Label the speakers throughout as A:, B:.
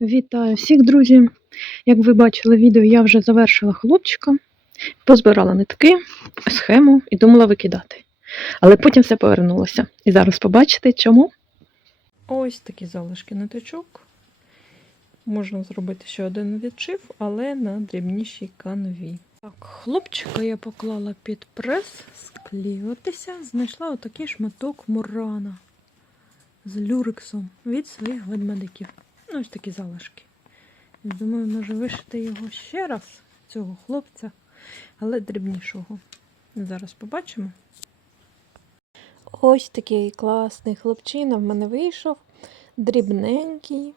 A: Вітаю всіх, друзі! Як ви бачили відео, я вже завершила хлопчика, позбирала нитки, схему і думала викидати. Але потім все повернулося. І зараз побачите, чому. Ось такі залишки ниточок. Можна зробити ще один відшив, але на дрібнішій канві. Так, хлопчика я поклала під прес склеюватися. Знайшла отакий шматок мурана з люрексом від своїх ведмедиків. Ну, ось такі залишки. Думаю, може вишити його ще раз, цього хлопця, але дрібнішого. Зараз побачимо. Ось такий класний хлопчина в мене вийшов. Дрібненький.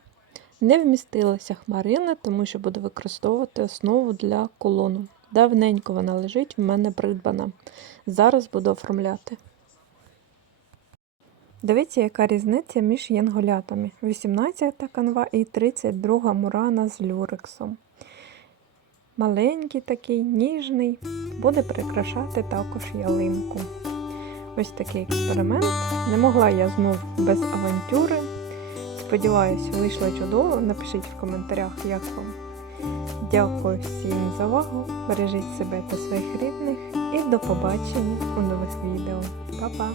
A: Не вмістилася хмарина, тому що буду використовувати основу для колону. Давненько вона лежить, в мене придбана. Зараз буду оформляти. Дивіться, яка різниця між янголятами. 18 канва і 32 мурана з люрексом. Маленький такий, ніжний, буде прикрашати також ялинку. Ось такий експеримент. Не могла я знов без авантюри. Сподіваюсь, вийшло чудово. Напишіть в коментарях, як вам. Дякую всім за увагу. Бережіть себе та своїх рідних і до побачення у нових відео. Па-па!